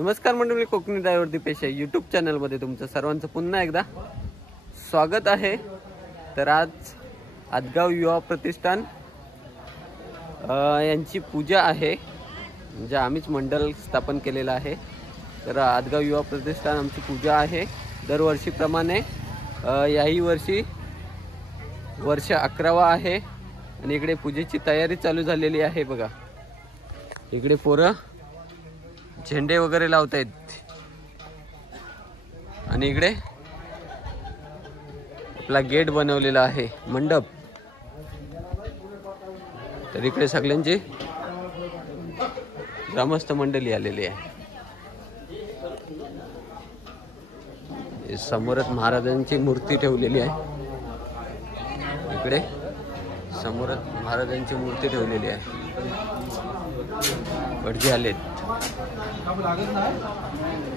नमस्कार मंडळी, Konkani driver Deepesh YouTube चॅनलमध्ये तुमचं सर्वांचं पुन्हा एकदा स्वागत आहे। तर आज आदगाव युवा प्रतिष्ठान यांची पूजा आहे, म्हणजे आम्हीच मंडळ स्थापन केलेलं आहे। तर आदगाव युवा प्रतिष्ठान आमची पूजा आहे दरवर्षीप्रमाणे। याही वर्षी वर्ष 11वा आहे आणि इकडे पूजेची तयारी चालू झालेली आहे। बघा इकडे पोरं झेंडे वगैरे लावतायत आणि इकडे आपला गेट बनवलेला आहे, मंडप। तर इकडे सगळ्यांची ग्रामस्थ मंडळी आलेली आहे। समोरच महाराजांची मूर्ती ठेवलेली आहे, इकडे समोरच महाराजांची मूर्ती ठेवलेली आहे। भटजी आलेत,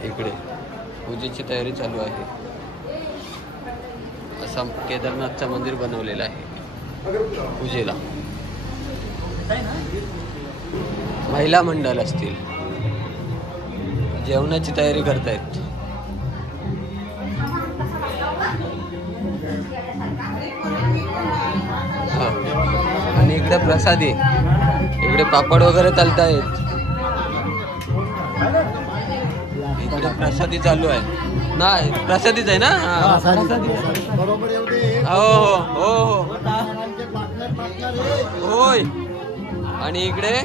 इकडे पूजेची तयारी चालू आहे। असं केदारनाथचं मंदिर बनवलेलं आहे पूजेला। महिला मंडळ असतील, जेवणाची तयारी करतायत। आणि इकडे प्रसादी, इकडे पापड वगैरे चालतायत, इकडे प्रसादी चालू आहे ना, प्रसादीच आहे ना। हो हो हो होय। आणि इकडे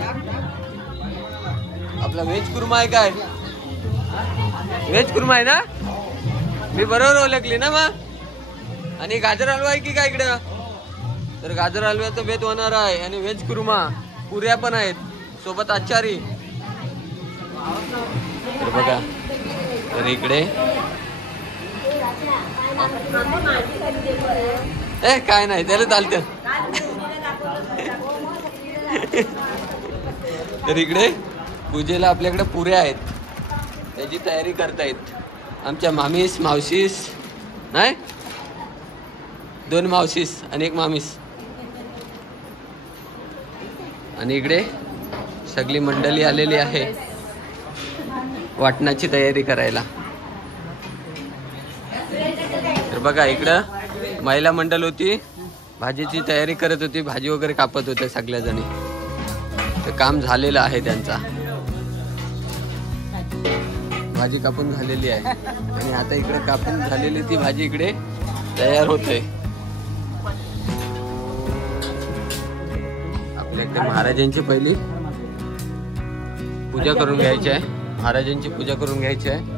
आपला व्हेज कुर्मा आहे, काय व्हेज कुर्मा आहे ना, मी बरोबर ओळखली ना मग। आणि गाजर हलवा आहे की काय इकडे? तर गाजर हलव्याचं बेत होणार आहे आणि व्हेज कुर्मा, पुऱ्या पण आहेत सोबत आचारी। तर बघा, तर इकडे काय नाही त्याला चालतं। तर इकडे पूजेला आपल्याकडे पुऱ्या आहेत, त्याची तयारी करतायत आमच्या मामीस मावशीस, नाही 2 मावशीस आणि 1 मामीस। आणि इकडे सगळी मंडळी आलेली आहे वाटणाची तयारी करायला। तर बघा इकडं महिला मंडळ होती, भाजीची तयारी करत होती, भाजी वगैरे कापत होते सगळ्या जणी। तर काम झालेलं आहे त्यांचा, भाजी कापून झालेली आहे आणि आता इकडे कापून झालेली ती भाजी इकडे तयार होते। आपल्याकडे महाराजांची पहिली पूजा करून घ्यायची आहे, महाराजांची पूजा करून घ्यायची आहे।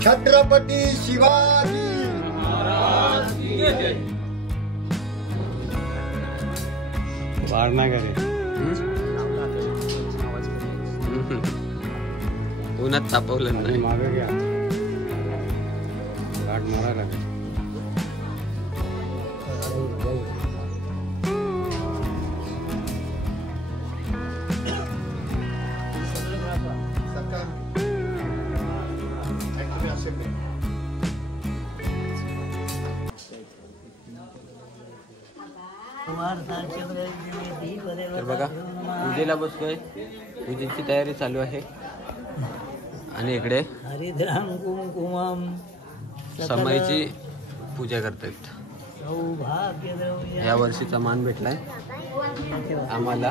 छत्रपती शिवाजी महाराज की जय। वारणा करे उन्हात तापवलं नाही, मागे घ्या गाठ मारा लागेल। तर बघा पूजेला बसलोय, पूजेची तयारी चालू आहे। आणि इकडे समईची पूजा करतायत। या वर्षीचा मान भेटलाय आम्हाला।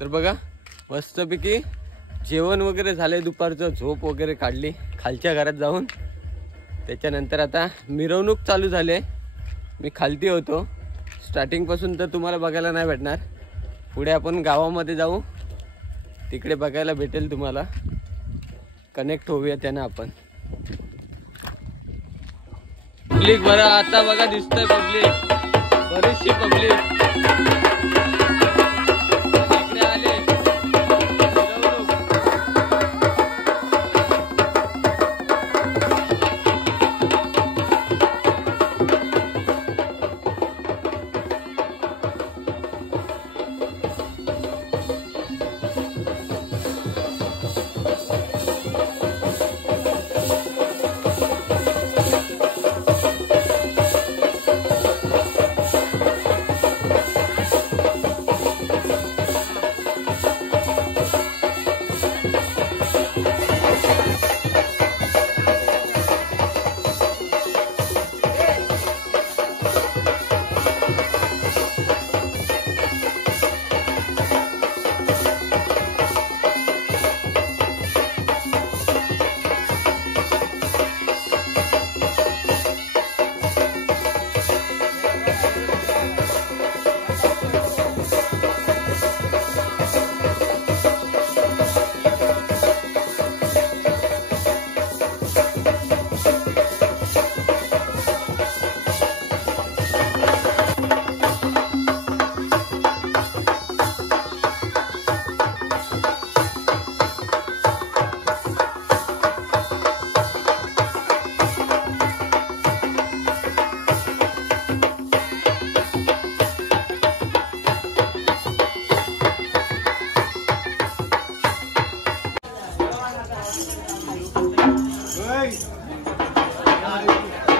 तर बघा मस्तपैकी जेवण वगैरे झाले, दुपारचं झोप वगैरे काढली खालच्या घरात जाऊन. त्याच्यानंतर आता मिरवणूक चालू झाली. मी खालती होतो स्टार्टिंगपासून, तर तुम्हाला बघायला नाही भेटणार. पुढे आपण गावामध्ये जाऊ, तिकडे बघायला भेटेल तुम्हाला. कनेक्ट होऊया त्यानं आपण. पब्लिक बरं आता बघा दिसतंय, पब्लिक बरीचशी पब्लिक इकडे आले.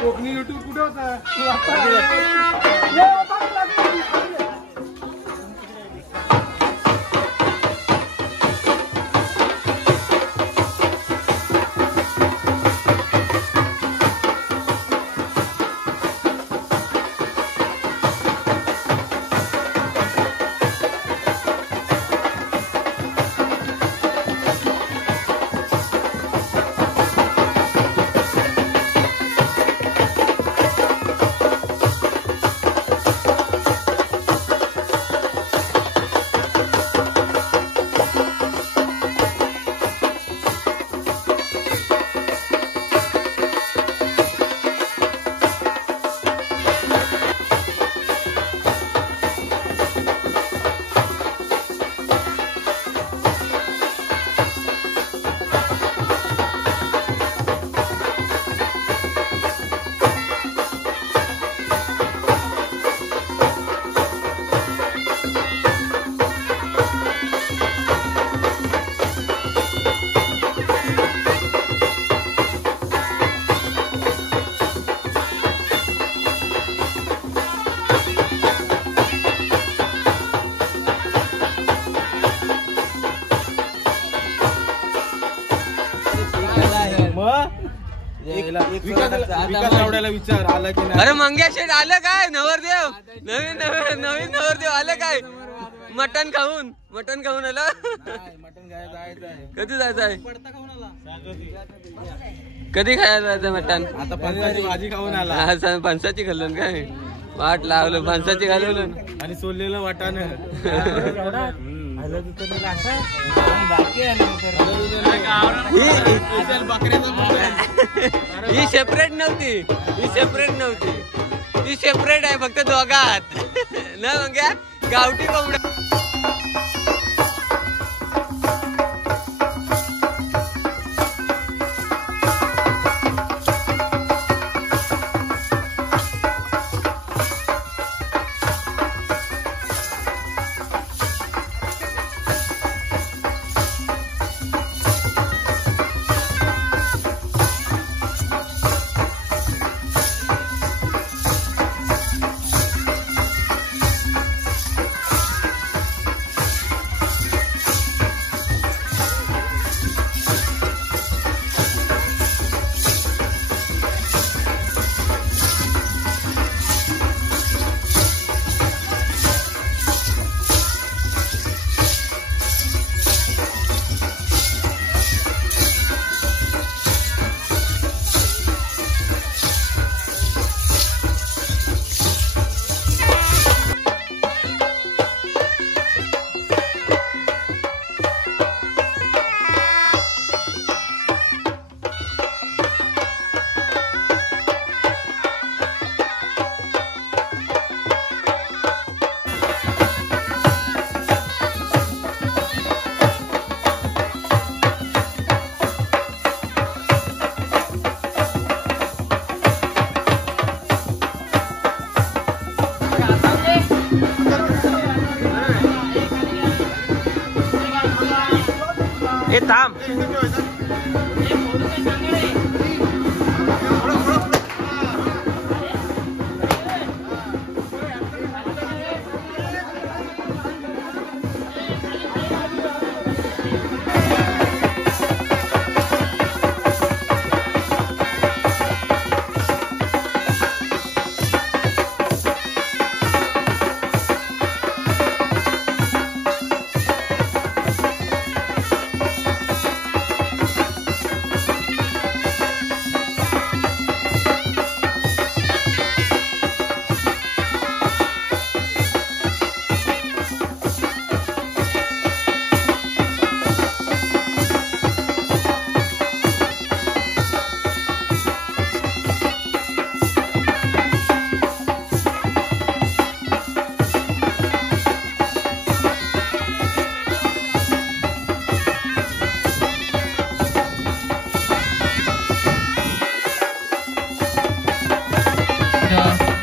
कोकणी युट्यूब कुठे होता? विचार आला की नाही? अरे मंग्या शेठ आलं काय? नवरदेव नवीन नवरदेव आलं काय? मटण खाऊन आलं. कधी जायचं आहे? कधी खायला जायचं मटण? आता फणसाची भाजी खाऊन आला. हा फणसाची खाल्लं काय? वाट लावलं फणसाची घालवलं आणि सोललेलं वाटाण. ही सेपरेट नव्हती, ती सेपरेट आहे फक्त दोघात ना मंग्या. गावठी कोंबड्या हे थांब.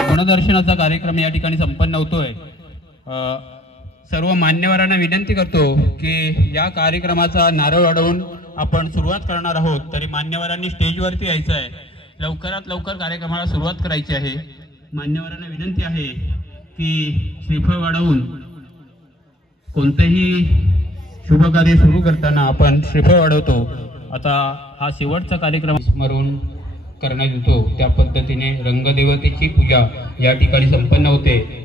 गुणदर्शनाचा कार्यक्रम या ठिकाणी संपन्न होतोय. सर्व मान्यवरांना विनंती करतो की या कार्यक्रमाचा नारळ अडवून आपण सुरुवात करणार आहोत, तरी मान्यवरांनी स्टेजवरती यायचं आहे. लवकरात लवकर कार्यक्रमाला सुरुवात करायची आहे. मान्यवरांना विनंती आहे की श्रीफळ वाढवून कोणतेही शुभ कार्य सुरू करताना आपण श्रीफळ वाढवतो. आता हा शेवटचा कार्यक्रम स्मरून करण्यात येतो. त्या पद्धतीने रंगदेवतेची पूजा या ठिकाणी संपन्न होते.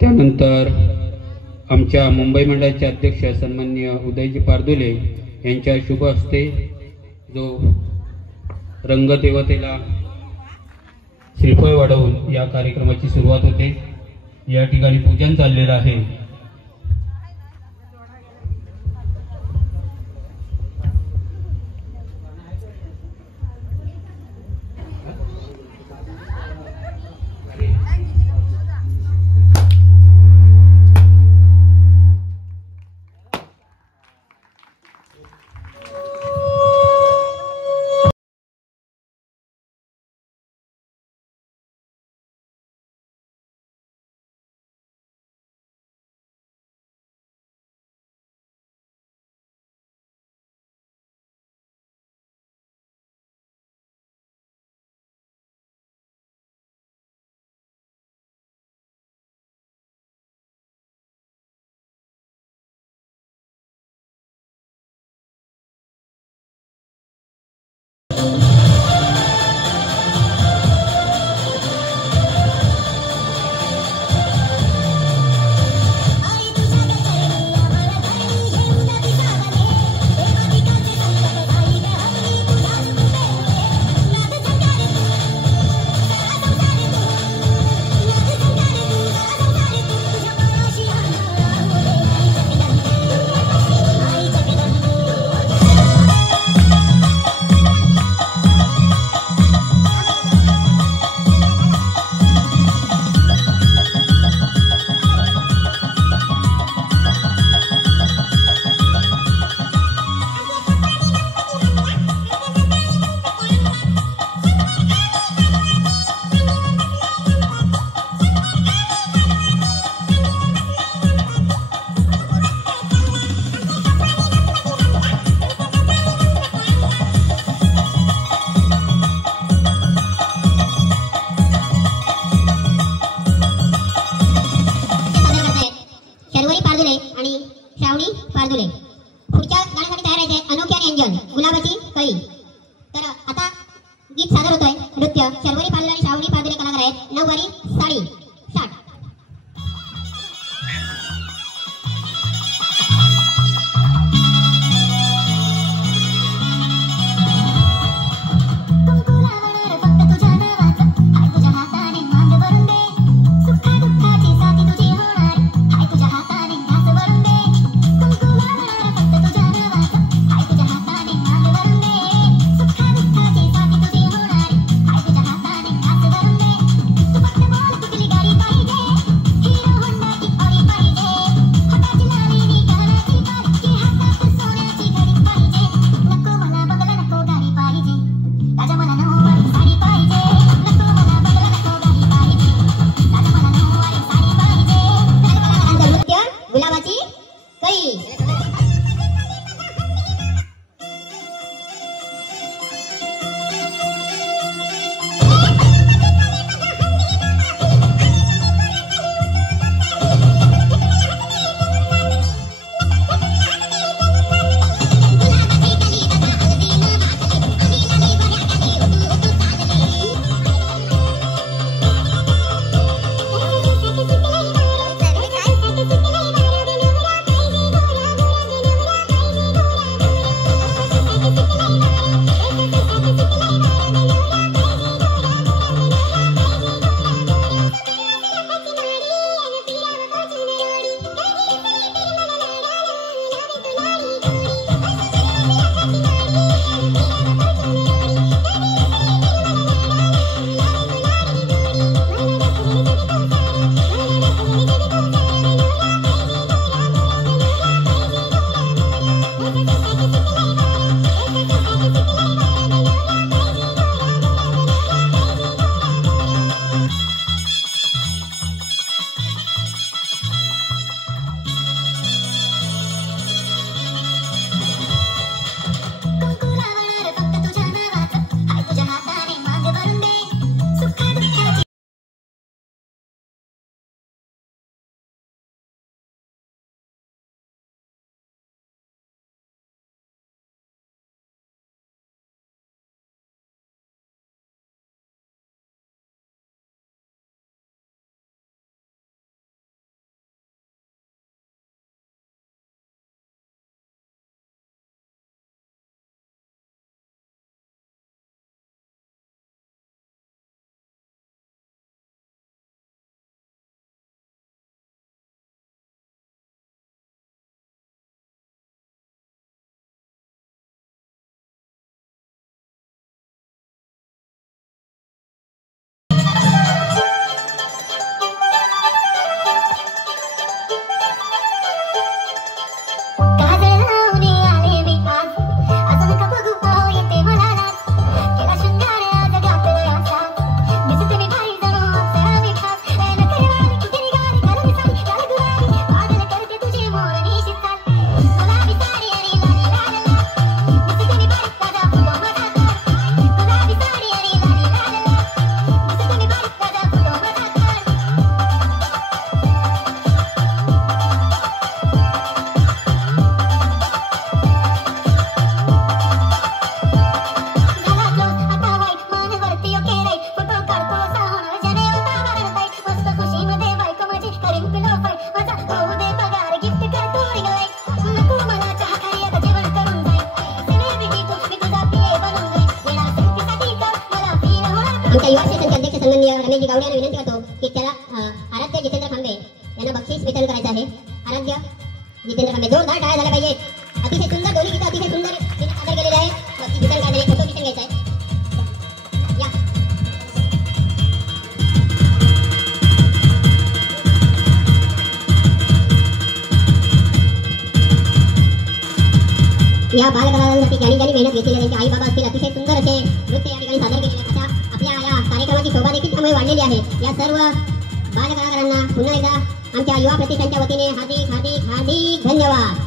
त्यानंतर आमच्या मुंबई मंडळाचे अध्यक्ष सन्माननीय उदयजी पारदुले यांच्या शुभ हस्ते जो रंगदेवतेला श्रीफळ वाढवून या कार्यक्रमाची सुरुवात होते. या ठिकाणी पूजन चाललेलं आहे. अनिलजी गावडे यांना विनंती करतो की त्याला आराध्य जितेंद्र खांबे यांना बक्षीस वितरण करायचं आहे. आराध्य जितेंद्र खांबे, जोरदार टाळ्या झाल्या पाहिजेत. अतिशय सुंदर दोन्ही गीतं अतिशय सुंदर सादर केलेले आहे. बक्षीस वितरण करायचं आहे, फोटो वितरण घ्यायचा आहे. या या बालकलाकारांसाठी ज्यांनी मेहनत घेतली आहे, त्यांचे आई बाबा असतील, अतिशय सुंदर असे नृत्य या ठिकाणी सादर केलेले अशा आपल्या या कार्यक्रमाची शोभा देखील त्यामुळे वाढलेली आहे. या सर्व बालकलाकारांना पुन्हा एकदा आमच्या युवा प्रतिष्ठानच्या वतीने हार्दिक हार्दिक हार्दिक धन्यवाद.